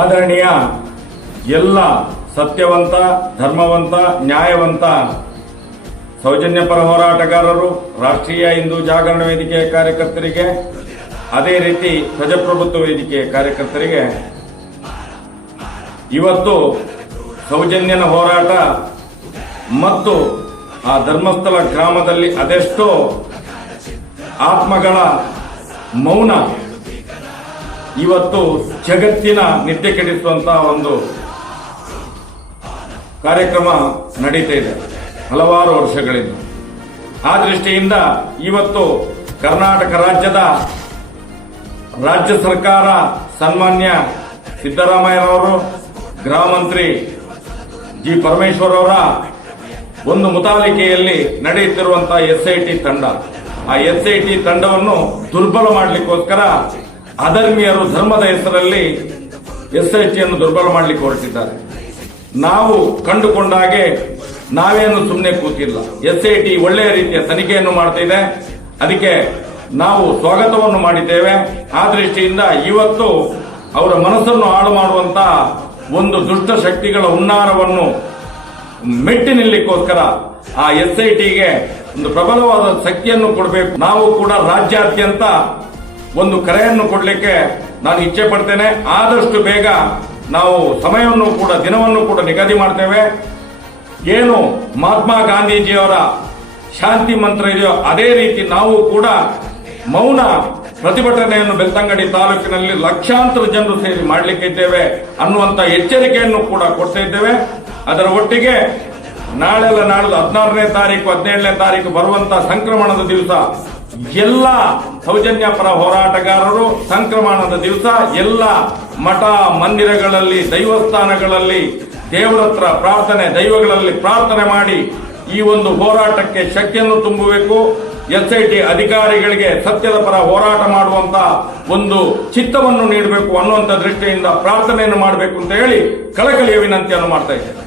ಆದರಣೀಯ ಎಲ್ಲ ಸತ್ಯವಂತ, ಧರ್ಮವಂತ, ನ್ಯಾಯವಂತ ಸೌಜನ್ಯಪರ ಹೋರಾಟಗಾರರು, ರಾಷ್ಟ್ರೀಯ ಹಿಂದೂ ಜಾಗರಣ ವೇದಿಕೆಯ ಕಾರ್ಯಕರ್ತರಿಗೆ, ಅದೇ ರೀತಿ ಪ್ರಜಾಪ್ರಭುತ್ವ ವೇದಿಕೆಯ ಕಾರ್ಯಕರ್ತರಿಗೆ ಇವತ್ತು ಸೌಜನ್ಯನ ಹೋರಾಟ ಮತ್ತು ಆ ಧರ್ಮಸ್ಥಳ ಗ್ರಾಮದಲ್ಲಿ ಅದೆಷ್ಟೋ ಆತ್ಮಗಳ ಮೌನ ಇವತ್ತು ಜಗತ್ತಿನ ನಿದ್ದೆ ಕೆಡಿಸುವಂತಹ ಒಂದು ಕಾರ್ಯಕ್ರಮ ನಡೀತಾ ಇದೆ ಹಲವಾರು ವರ್ಷಗಳಿಂದ. ಆ ದೃಷ್ಟಿಯಿಂದ ಇವತ್ತು ಕರ್ನಾಟಕ ರಾಜ್ಯದ ರಾಜ್ಯ ಸರ್ಕಾರ ಸನ್ಮಾನ್ಯ ಸಿದ್ದರಾಮಯ್ಯರವರು, ಗೃಹ ಮಂತ್ರಿ ಜಿ ಪರಮೇಶ್ವರ್ ಅವರ ಒಂದು ಮುತಾಲಿಕೆಯಲ್ಲಿ ನಡೆಯುತ್ತಿರುವಂತಹ SIT ತಂಡ, ಆ SIT ತಂಡವನ್ನು ದುರ್ಬಲ ಮಾಡಲಿಕ್ಕೋಸ್ಕರ ಅಧರ್ಮೀಯರು ಧರ್ಮದ ಹೆಸರಲ್ಲಿ SIT ಅನ್ನು ದುರ್ಬಲ ಮಾಡಲಿಕ್ಕೆ ಹೊರಟಿದ್ದಾರೆ. ನಾವು ಕಂಡುಕೊಂಡ ಹಾಗೆ ನಾವೇನು ಸುಮ್ಮನೆ ಕೂತಿಲ್ಲ. SIT ಒಳ್ಳೆಯ ರೀತಿಯ ತನಿಖೆಯನ್ನು ಮಾಡ್ತಾ ಇದೆ, ಅದಕ್ಕೆ ನಾವು ಸ್ವಾಗತವನ್ನು ಮಾಡಿದ್ದೇವೆ. ಆ ದೃಷ್ಟಿಯಿಂದ ಇವತ್ತು ಅವರ ಮನಸ್ಸನ್ನು ಹಾಳು ಮಾಡುವಂತಹ ಒಂದು ದುಷ್ಟ ಶಕ್ತಿಗಳ ಹುನ್ನಾರವನ್ನು ಮೆಟ್ಟಿ ನಿಲ್ಲಕ್ಕೋಸ್ಕರ ಆ SITಗೆ ಒಂದು ಪ್ರಬಲವಾದ ಶಕ್ತಿಯನ್ನು ಕೊಡಬೇಕು. ನಾವು ಕೂಡ ರಾಜ್ಯಾದ್ಯಂತ ಒಂದು ಕರೆಯನ್ನು ಕೊಡಲಿಕ್ಕೆ ನಾನು ಇಚ್ಛೆ ಪಡ್ತೇನೆ. ಆದಷ್ಟು ಬೇಗ ನಾವು ಸಮಯವನ್ನು ಕೂಡ, ದಿನವನ್ನು ಕೂಡ ನಿಗದಿ ಮಾಡ್ತೇವೆ. ಏನು ಮಹಾತ್ಮ ಗಾಂಧೀಜಿಯವರ ಶಾಂತಿ ಮಂತ್ರ ಇದೆಯೋ ಅದೇ ರೀತಿ ನಾವು ಕೂಡ ಮೌನ ಪ್ರತಿಭಟನೆಯನ್ನು ಬೆಳ್ತಂಗಡಿ ತಾಲೂಕಿನಲ್ಲಿ ಲಕ್ಷಾಂತರ ಜನರು ಸೇರಿ ಮಾಡಲಿಕ್ಕಿದ್ದೇವೆ ಅನ್ನುವಂತ ಎಚ್ಚರಿಕೆಯನ್ನು ಕೂಡ ಕೊಡ್ತಾ ಇದ್ದೇವೆ. ಅದರ ಒಟ್ಟಿಗೆ ನಾಳೆಲ್ಲ ನಾಳೆ 16ನೇ ತಾರೀಕು 17ನೇ ತಾರೀಕು ಬರುವಂತಹ ಸಂಕ್ರಮಣದ ದಿವಸ ಎಲ್ಲ ಸೌಜನ್ಯ ಪರ ಹೋರಾಟಗಾರರು ಸಂಕ್ರಮಣದ ದಿವಸ ಎಲ್ಲ ಮಠ ಮಂದಿರಗಳಲ್ಲಿ, ದೈವಸ್ಥಾನಗಳಲ್ಲಿ ದೇವರ ಹತ್ರ ಪ್ರಾರ್ಥನೆ, ದೈವಗಳಲ್ಲಿ ಪ್ರಾರ್ಥನೆ ಮಾಡಿ ಈ ಒಂದು ಹೋರಾಟಕ್ಕೆ ಶಕ್ತಿಯನ್ನು ತುಂಬಬೇಕು. SIT ಅಧಿಕಾರಿಗಳಿಗೆ ಸತ್ಯದ ಪರ ಹೋರಾಟ ಮಾಡುವಂತ ಒಂದು ಚಿತ್ತವನ್ನು ನೀಡಬೇಕು ಅನ್ನುವಂತ ದೃಷ್ಟಿಯಿಂದ ಪ್ರಾರ್ಥನೆಯನ್ನು ಮಾಡಬೇಕು ಅಂತ ಹೇಳಿ ಕಳಕಳಿಯ ವಿನಂತಿಯನ್ನು ಮಾಡ್ತಾ ಇದ್ದೇನೆ.